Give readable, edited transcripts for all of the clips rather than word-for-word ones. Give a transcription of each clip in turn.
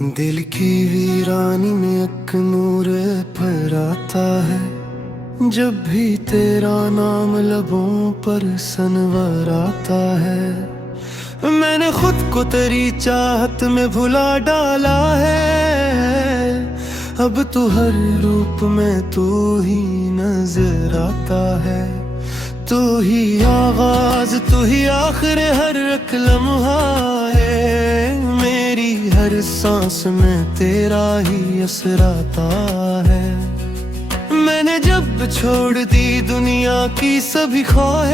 दिल की वीरानी में एक नूर पर आता है। जब भी तेरा नाम लबों पर सनवर आता है। मैंने खुद को तेरी चाहत में भुला डाला है। अब तो हर रूप में तू ही नजर आता है। तू ही आगाज, तू ही आखिर, हर एक लम्हा है। मेरी हर सांस में तेरा ही असर आता है। मैंने जब छोड़ दी दुनिया की सभी ख्वाहिश,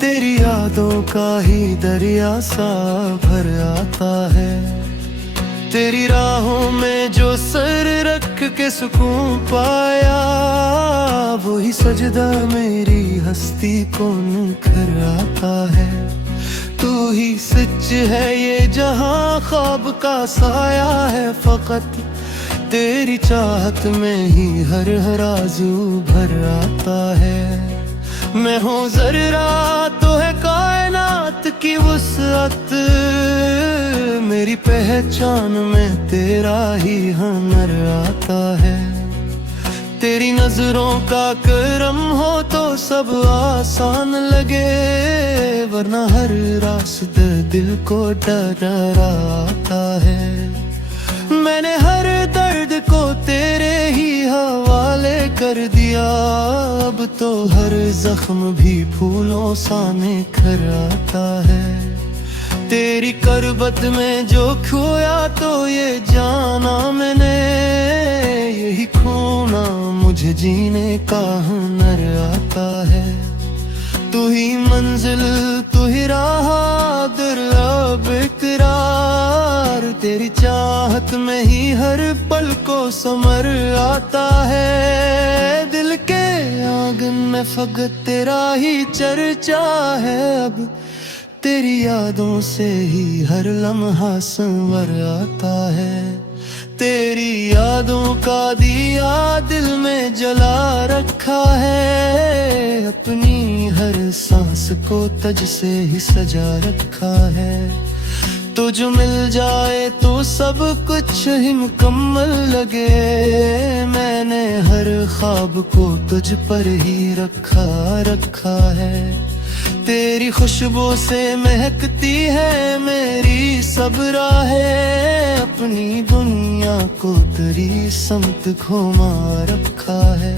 तेरी यादों का ही दरिया सा भर आता है। तेरी राहों में जो सर रख के सुकून पाया, वही सजदा मेरी हस्ती को निखर आता है। तू ही सच है, ये जहां ख्वाब का साया है। फकत तेरी चाहत में ही हर आजू भर आता है। मैं हूँ जर्रा तो है कायनात की वुसअत, मेरी पहचान में तेरा ही हुनर आता है। तेरी नजरों का करम हो तो सब आसान लगे, वरना हर रास्ते दिल को डराता है। मैंने हर दर्द को तेरे ही हवाले कर दिया, अब तो हर जख्म भी फूलों सा निखर आता है। तेरी करबत में जो खोया तो ये जाना मैंने, यही खोना मुझे जीने का हुनर आता है। तू ही मंजिल, तू ही राह, दुर्लभ इकरार, तेरी चाहत में ही हर पल को समर आता है। दिल के आंगन में फकत तेरा ही चर्चा है। अब तेरी यादों से ही हर लम्हा संवर आता है। तेरी यादों का दिया दिल में जला रखा है। अपनी हर सांस को तज से ही सजा रखा है। तो जो मिल जाए तो सब कुछ ही मुकम्मल लगे। मैंने हर ख्वाब को तुझ पर ही रखा है। तेरी खुशबू से महकती है मेरी सब राहें, अपनी दुनिया को तेरी समत घुमा रखा है।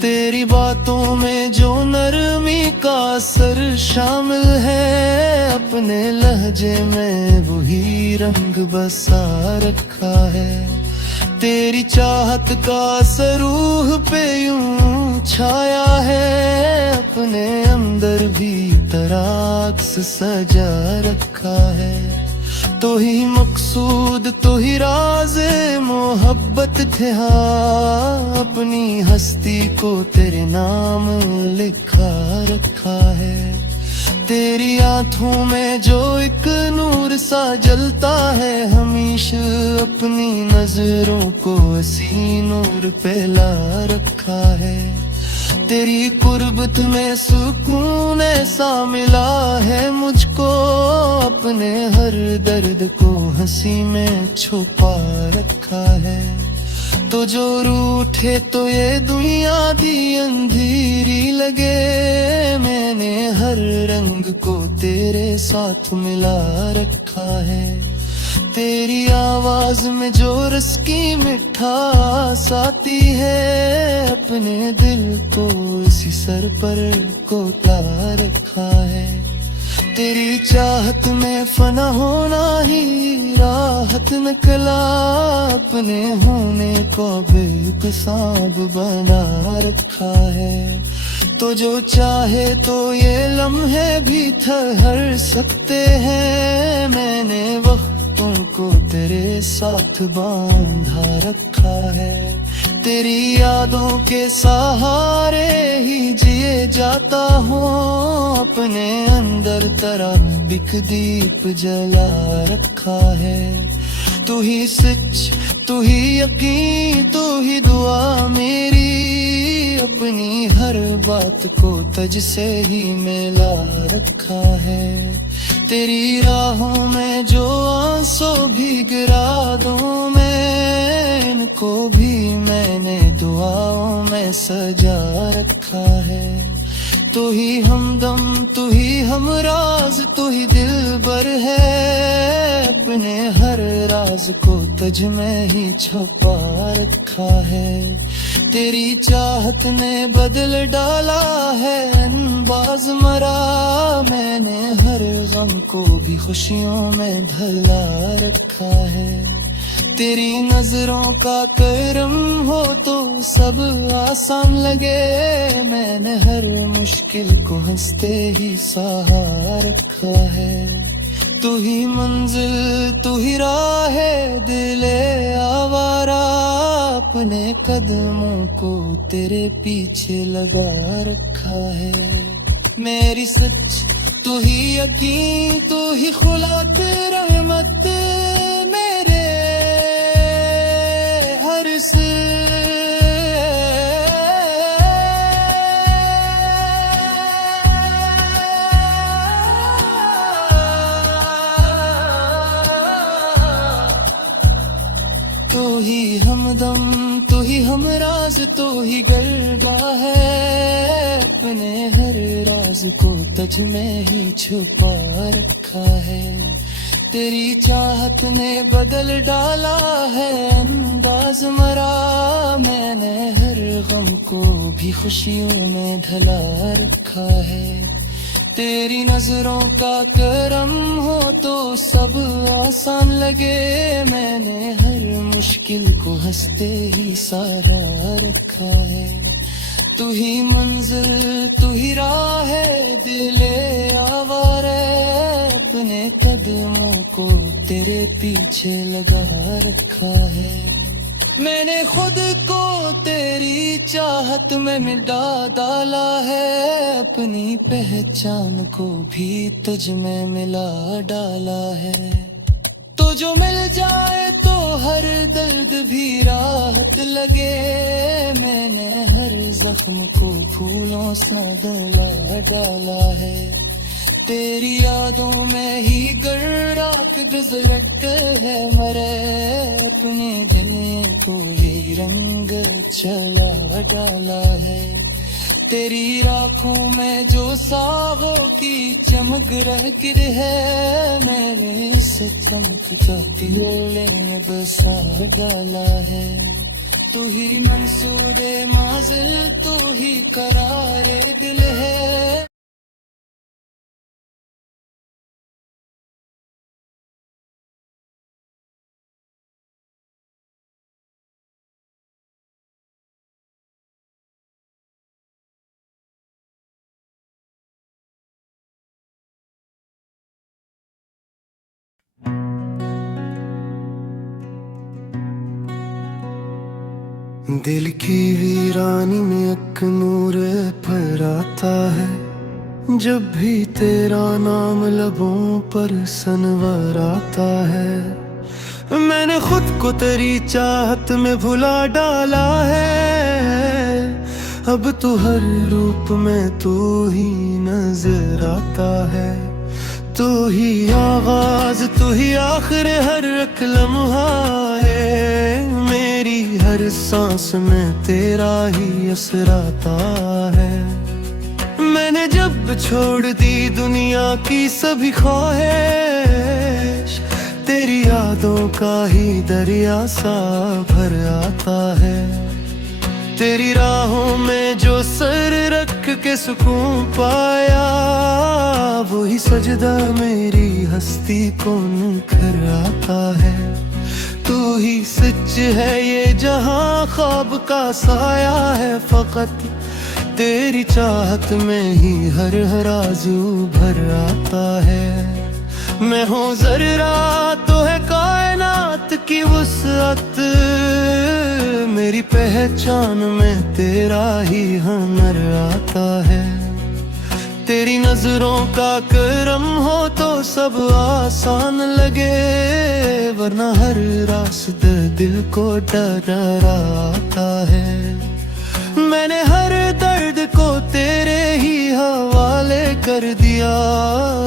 तेरी बातों में जो नरमी का असर शामिल है, अपने लहजे में वही रंग बसा रखा है। तेरी चाहत का असर रूह पे यूं छाया है, अपने अंदर भी तराक्स सजा रखा है। तो ही मकसूद, तो ही राज़े मोहब्बत थे, अपनी हस्ती को तेरे नाम लिखा रखा है। तेरी आँखों में जो एक नूर सा जलता है, हमेशा अपनी नजरों को इसी नूर पे ला रखा है। तेरी कुर्बत में सुकून ऐसा मिला है मुझको, अपने हर दर्द को हंसी में छुपा रखा है। तो जो रूठे तो ये दुनिया दी अंधेरी लगे, मैंने हर रंग को तेरे साथ मिला रखा है। तेरी आवाज में जो रस की मिठास आती है, अपने दिल को इसी सर पर कोता रखा है। तेरी चाहत में फना होना ही राहत निकला, अपने होने को बेकसाब बना रखा है। तो जो चाहे तो ये लम्हे भी ठहर सकते हैं, मैंने वक्तों को तेरे साथ बांधा रखा है। तेरी यादों के सहारे ही जिए जाता हूँ, अपने अंदर तेरा बिक दीप जला रखा है। तू ही सच, तू ही यकीन, तू ही दुआ मेरी। अपनी हर बात को तुझसे ही मिला रखा है। तेरी राहों में जो आंसू भी गिरा दूं मैं, इनको भी मैंने दुआओं में सजा रखा है। तू ही हमदम, तू ही हमराज, तू ही दिलबर है। अपने हर राज को तुझ में ही छुपा रखा है। तेरी चाहत ने बदल डाला है अंदाज मरा। मैंने हर गम को भी खुशियों में ढला रखा है। तेरी नजरों का करम हो तो सब आसान लगे। मैंने हर मुश्किल को हंसते ही सहा रखा है। तू ही मंजिल, तू ही राह है, दिले आवारा अपने कदमों को तेरे पीछे लगा रखा है। मेरी सच, तू ही यकीन, तू ही खुलात रहमत मेरे हर से। तू ही हमदम, तू ही हमराज, तू ही गरबा है। अपने हर राज को तुझ में ही छुपा रखा है। तेरी चाहत ने बदल डाला है अंदाज मरा। मैंने हर गम को भी खुशियों में ढला रखा है। तेरी नजरों का करम हो तो सब आसान लगे। मैंने हर मुश्किल को हंसते ही सहा रखा है। तू ही मंजिल, तू ही राह है, दिले आवारा अपने कदमों को तेरे पीछे लगा रखा है। मैंने खुद को तेरी चाहत में मिटा डाला है। अपनी पहचान को भी तुझ में मिला डाला है। तो जो मिल जाए तो हर दर्द भी राहत लगे। मैंने हर जख्म को फूलों सा गला डाला है। तेरी यादों में ही गर्राक गुजरत है मरे। अपने दिल को ये रंग चला डाला है। तेरी राखों में जो सागों की चमक रह है। मेरे से चमकता दिल ने बसा डाला है। तू ही मंसूरे माजिल, तू ही करारे दिल है। दिल की वीरानी में एक नूर पर आता है। जब भी तेरा नाम लबों पर सनवर आता है। मैंने खुद को तेरी चाहत में भुला डाला है। अब तू हर रूप में तू ही नजर आता है। तू ही आगाज, तू ही आखिर हर एक लम्हा है। मेरी हर सांस में तेरा ही असर आता है। मैंने जब छोड़ दी दुनिया की सभी ख्वाहिश, तेरी यादों का ही दरिया सा भर आता है। तेरी राहों में जो सर रख के सुकून पाया, वही सजदा मेरी हस्ती को निखर आता है। तू ही सच है ये जहां ख्वाब का साया है। फकत तेरी चाहत में ही हर आरज़ू भर आता है। मैं हूँ जर्रा तो है कायनात की वुसअत, मेरी पहचान में तेरा ही हुनर आता है। तेरी नजरों का करम हो तो सब आसान लगे, वरना हर रास्ते दिल को डराता है। मैंने हर दर्द को तेरे ही हवाले कर दिया,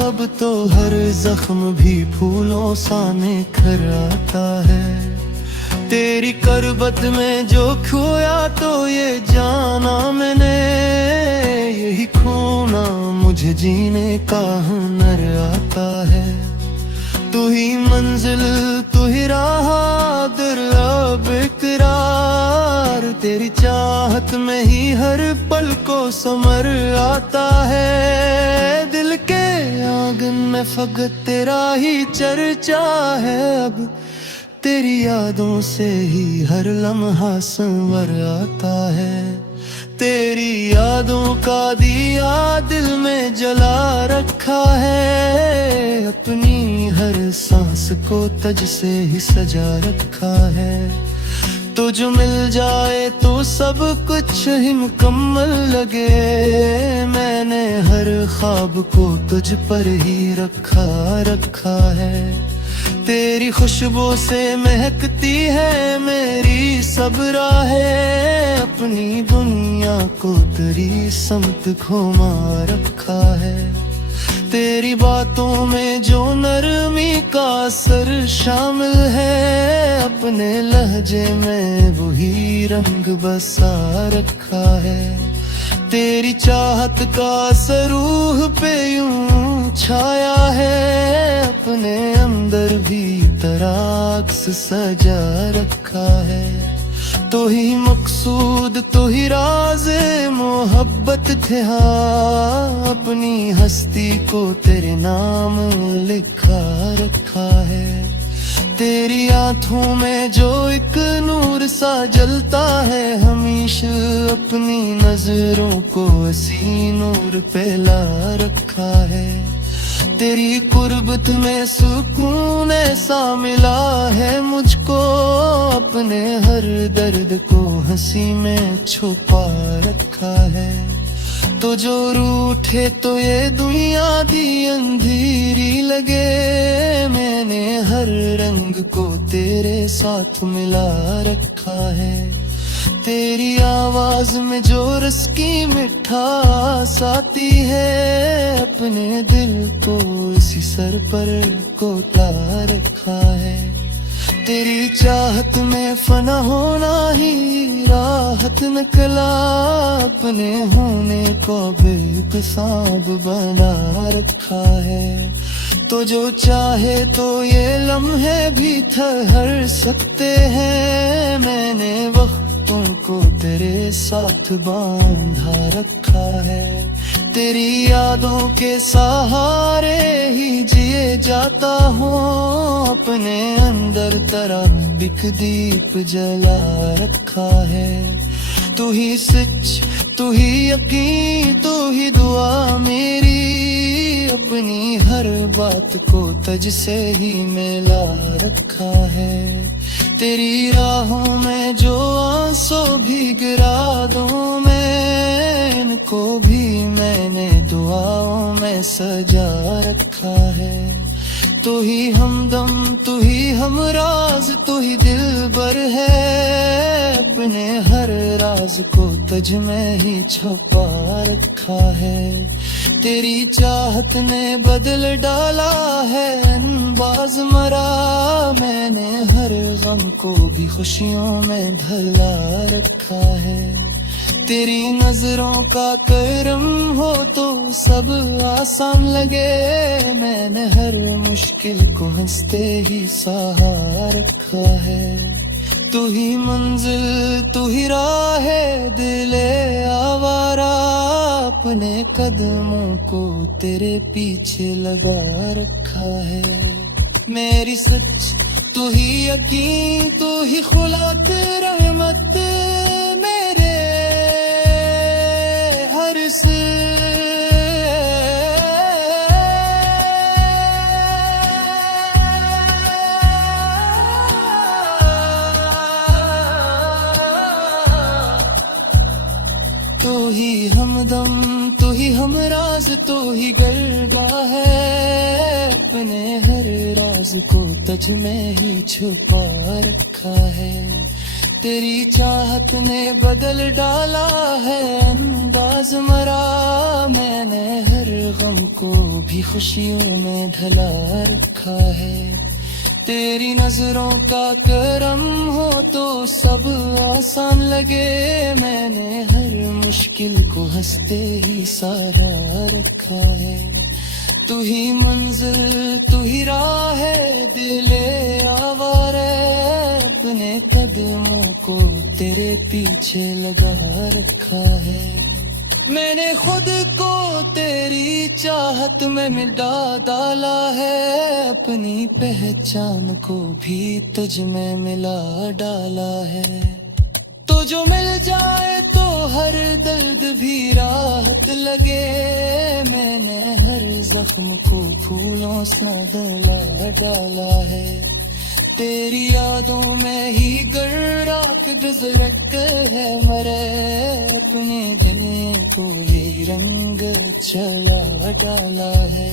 अब तो हर जख्म भी फूलों सा निखर आता है। तेरी करबत में जो खोया तो ये जाना मैंने, यही खोना मुझे जीने का हुनर आता है। तू ही मंजिल तू ही राह दुर्लभ इकरार, तेरी चाहत में ही हर पल को समर आता है। दिल के आंगन में फकत तेरा ही चर्चा है, अब तेरी यादों से ही हर लम्हा संवर आता है। तेरी यादों का दिया दिल में जला रखा है, अपनी हर सांस को तज से ही सजा रखा है। तुझ मिल जाए तो सब कुछ ही मुकम्मल लगे, मैंने हर ख्वाब को तुझ पर ही रखा है। तेरी खुशबू से महकती है मेरी सब राहें, अपनी दुनिया को तेरी समत घुमा रखा है। तेरी बातों में जो नरमी का असर शामिल है, अपने लहजे में वही रंग बसा रखा है। तेरी चाहत का असर रूह पे यूं छाया है, अपने अंदर भी तराक्स सजा रखा है। तो ही मकसूद तो ही राज़े मोहब्बत थे, हाँ अपनी हस्ती को तेरे नाम लिखा रखा है। तेरी आँखों में जो एक नूर सा जलता है हमेशा, अपनी नजरों को हसी नूर पे ला रखा है। तेरी कुर्बत में सुकून ऐसा मिला है मुझको, अपने हर दर्द को हंसी में छुपा रखा है। तो जो रूठे तो ये दुनिया दी अंधेरी लगे, मैंने हर रंग को तेरे साथ मिला रखा है। तेरी आवाज में जो रस की मिठास आती है, अपने दिल को इसी सर पर कोता रखा है। तेरी चाहत में फना होना ही राहत निकला, अपने होने को बेकसाब बना रखा है। तो जो चाहे तो ये लम्हे भी ठहर सकते हैं, मैंने वक्तों को तेरे साथ बांधा रखा है। तेरी यादों के सहारे ही जिए जाता हूँ, अपने अंदर तरह बिक दीप जला रखा है। तू ही सच तू ही यकीन तू ही दुआ मेरी, अपनी हर बात को तज से ही मिला रखा है। तेरी राहों में जो आंसू भी गिरा दूं मैं, इनको भी मैंने दुआओं में सजा रखा है। तू ही हमदम तू ही हमराज तू ही दिलबर है, अपने हर राज को तुझ में ही छुपा रखा है। तेरी चाहत ने बदल डाला है अंदाज मरा, मैंने हर गम को भी खुशियों में ढला रखा है। तेरी नजरों का करम हो तो सब आसान लगे, मैंने हर मुश्किल को हंसते ही सहा रखा है। तू ही मंजिल तू ही राह है दिले आवारा, अपने कदमों को तेरे पीछे लगा रखा है। मेरी सच तू ही यकीन तू ही खुलात रहमत, मेरे हर से तू ही हमदम तू ही हमराज तू ही गरबा है, अपने हर राज को तुझ में ही छुपा रखा है। तेरी चाहत ने बदल डाला है अंदाज मरा, मैंने हर गम को भी खुशियों में ढला रखा है। तेरी नजरों का करम हो तो सब आसान लगे, मैंने हर मुश्किल को हंसते ही सहारा रखा है। तू ही मंजिल तू ही राह है, दिले आवारा अपने कदमों को तेरे पीछे लगा रखा है। मैंने खुद को तेरी चाहत में मिटा डाला है, अपनी पहचान को भी तुझ में मिला डाला है। तो जो मिल जाए तो हर दर्द भी राहत लगे, मैंने हर जख्म को फूलों सा गला डाला है। तेरी यादों में ही गर्राक गुजरक है मरे, अपने दिल को ये रंग चला डाला है।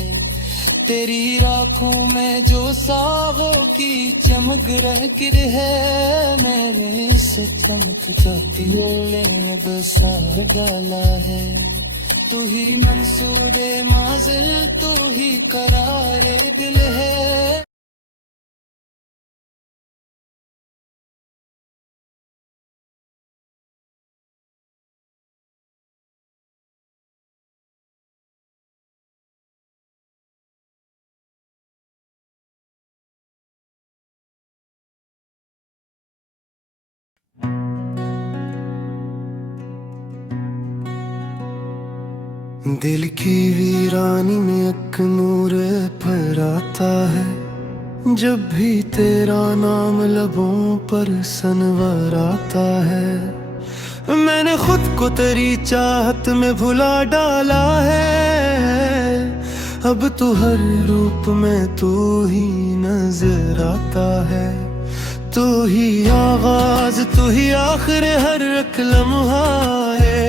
तेरी राखों में जो सागों की चमक रहकर है, मेरे से चमकता दिल ने बसा डाला है। तू ही मंसूरे माजिल तू ही करारे दिल है। दिल की वीरानी में एक नूर पर आता है, जब भी तेरा नाम लबों पर सनवर आता है। मैंने खुद को तेरी चाहत में भुला डाला है, अब तो हर रूप में तू ही नजर आता है। तू ही आगाज तू ही आखिर हर एक लम्हा है,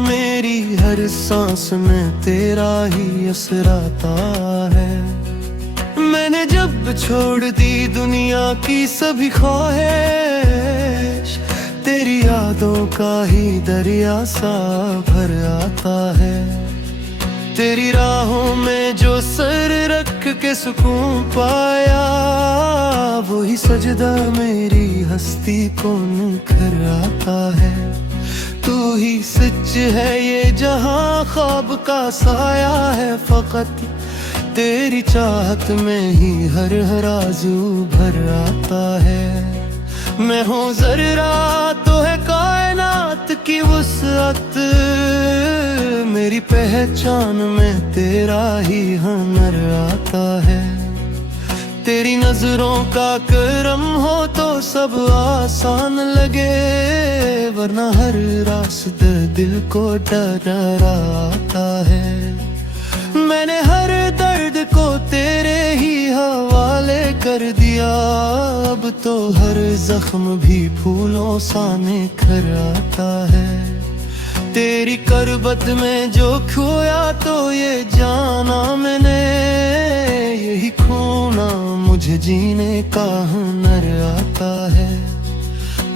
मेरी हर सांस में तेरा ही असर आता है। मैंने जब छोड़ दी दुनिया की सभी ख्वाहिश, तेरी यादों का ही दरिया सा भर आता है। तेरी राहों में जो सर रख के सुकून पाया, वही सजदा मेरी हस्ती को निखर आता है। तू ही सच है ये जहां ख्वाब का साया है, फकत तेरी चाहत में ही हर आरज़ू भर आता है। मैं हूँ ज़र्रा तो है कायनात की वुसअत, मेरी पहचान में तेरा ही हुनर आता है। तेरी नजरों का करम हो तो सब आसान लगे, वरना हर रास्ते दिल को डराता है। मैंने हर दर्द को तेरे ही हवाले कर दिया, अब तो हर जख्म भी फूलों सा निखर आता है। तेरी करबत में जो खोया तो ये जाना मैंने, यही खोना मुझे जीने का हुनर आता है।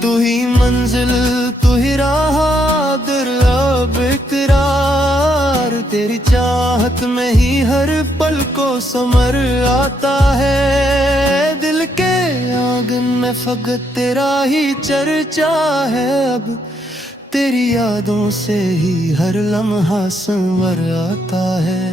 तू ही मंजिल तू ही राह दुर्लभ इकरार, तेरी चाहत में ही हर पल को समर आता है। दिल के आंगन में फकत तेरा ही चर्चा है, अब तेरी यादों से ही हर लम्हा संवर आता है।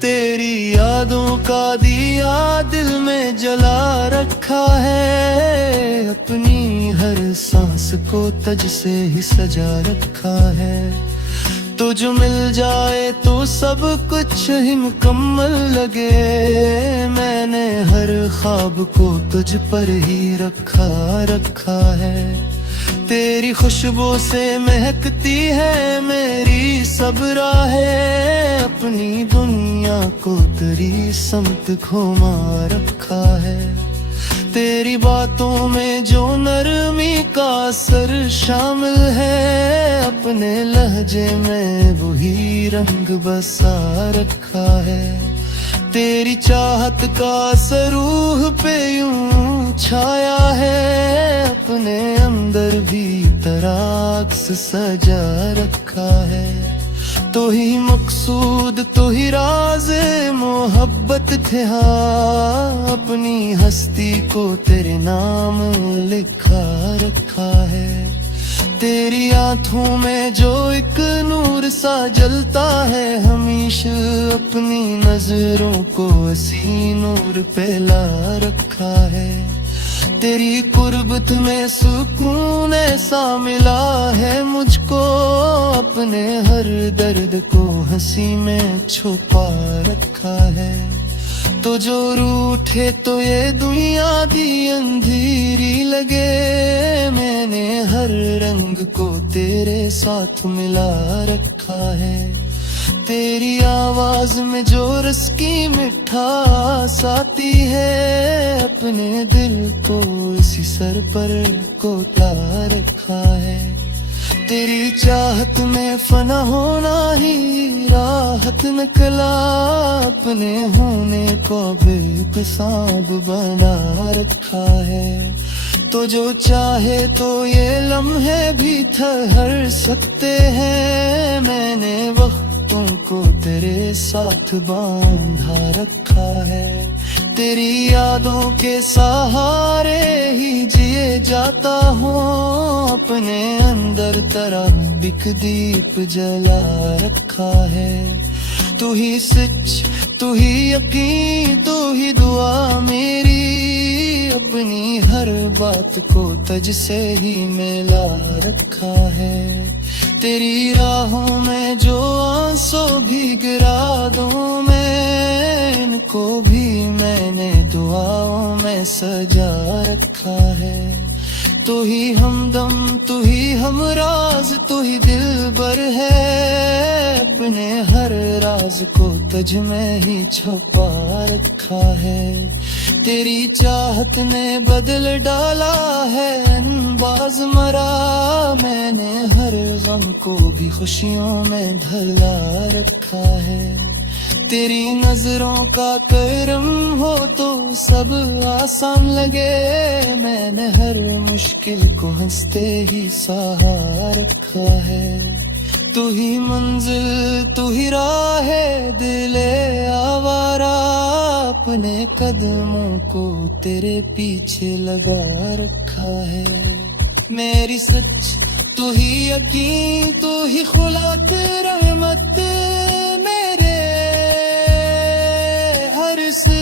तेरी यादों का दिया दिल में जला रखा है, अपनी हर सांस को तुझ से ही सजा रखा है। तो जो मिल जाए तो सब कुछ ही मुकम्मल लगे, मैंने हर ख्वाब को तुझ पर ही रखा है। तेरी खुशबू से महकती है मेरी सब राहें, अपनी दुनिया को तेरी समत घुमा रखा है। तेरी बातों में जो नरमी का असर शामिल है, अपने लहजे में वही रंग बसा रखा है। तेरी चाहत का असर रूह पे यूं छाया है, अपने अंदर भी तराक्स सजा रखा है। तो ही मकसूद तो ही राज़े मोहब्बत थे, हाँ अपनी हस्ती को तेरे नाम लिखा रखा है। तेरी आंखों में जो एक नूर सा जलता है, हमेशा अपनी नजरों को हसी नूर पे ला रखा है। तेरी कुर्बत में सुकून ऐसा मिला है मुझको, अपने हर दर्द को हंसी में छुपा रखा है। तो जो रूठे तो ये दुनिया दी अंधेरी लगे, मैंने हर रंग को तेरे साथ मिला रखा है। तेरी आवाज में जो रस की मिठास आती है, अपने दिल को इसी सर पर कोता रखा है। तेरी चाहत में फना होना ही राहत निकला, अपने होने को बेकसाब बना रखा है। तो जो चाहे तो ये लम्हे भी ठहर सकते हैं, मैंने वक्तों को तेरे साथ बांधा रखा है। तेरी यादों के सहारे ही जिए जाता हूँ, अपने अंदर तराबिक दीप जला रखा है। तू ही सच, तू ही यकीन, तू ही दुआ मेरी, अपनी हर बात को तुझ से ही मिला रखा है। तेरी राहों में जो आंसू भी गिरा दूं मैं, इनको भी मैंने दुआओं में सजा रखा है। तू ही हमदम, तू ही हमराज, तू ही दिलबर है, अपने हर राज को तुझ में ही छुपा रखा है। तेरी चाहत ने बदल डाला है अंदाज मरा, मैंने हर गम को भी खुशियों में ढला रखा है। तेरी नजरों का करम हो तो सब आसान लगे, मैंने हर मुश्किल को हंसते ही सहा रखा है। तू ही मंजिल, तू ही राह है दिले आवारा, अपने कदमों को तेरे पीछे लगा रखा है। मेरी सच, तू ही यकीन, तू ही खुलात रहमत, मेरे हर से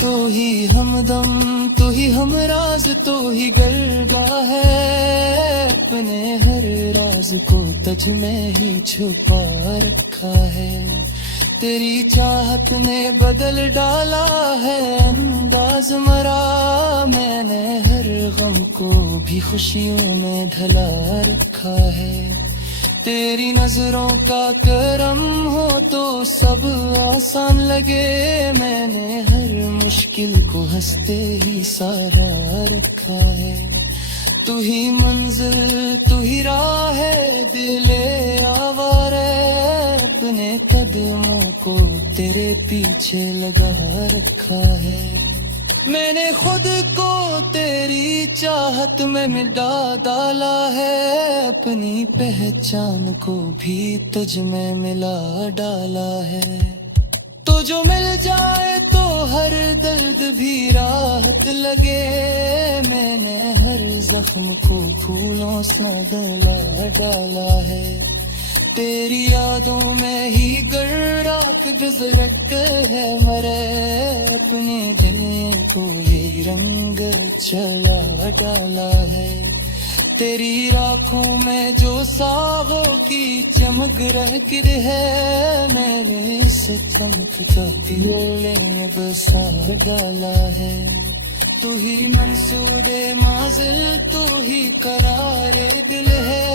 तू ही हमदम, तू ही हमराज, तू ही गरबा है, अपने हर राज को तुझ में ही छुपा रखा है। तेरी चाहत ने बदल डाला है अंदाज मरा, मैंने हर गम को भी खुशियों में ढला रखा है। तेरी नजरों का करम हो तो सब आसान लगे, मैंने हर मुश्किल को हंसते ही सहा रखा है। तू ही मंजिल, तू ही राह है दिले आवारा, अपने कदमों को तेरे पीछे लगा रखा है। मैंने खुद को तेरी चाहत में मिटा डाला है, अपनी पहचान को भी तुझ में मिला डाला है। तो जो मिल जाए तो हर दर्द भी राहत लगे, मैंने हर जख्म को फूलों सा गला डाला है। तेरी यादों में ही गर्राक गुजरत है मरे, अपने दिल को ये रंग चला डाला है। तेरी राखों में जो सागों की चमक रहकर है, मेरे से चमकता दिल ने बसा डाला है। तू ही मंसूरे माजिल, तू ही करारे दिल है।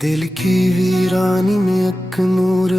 दिल की वीरानी में एक नूर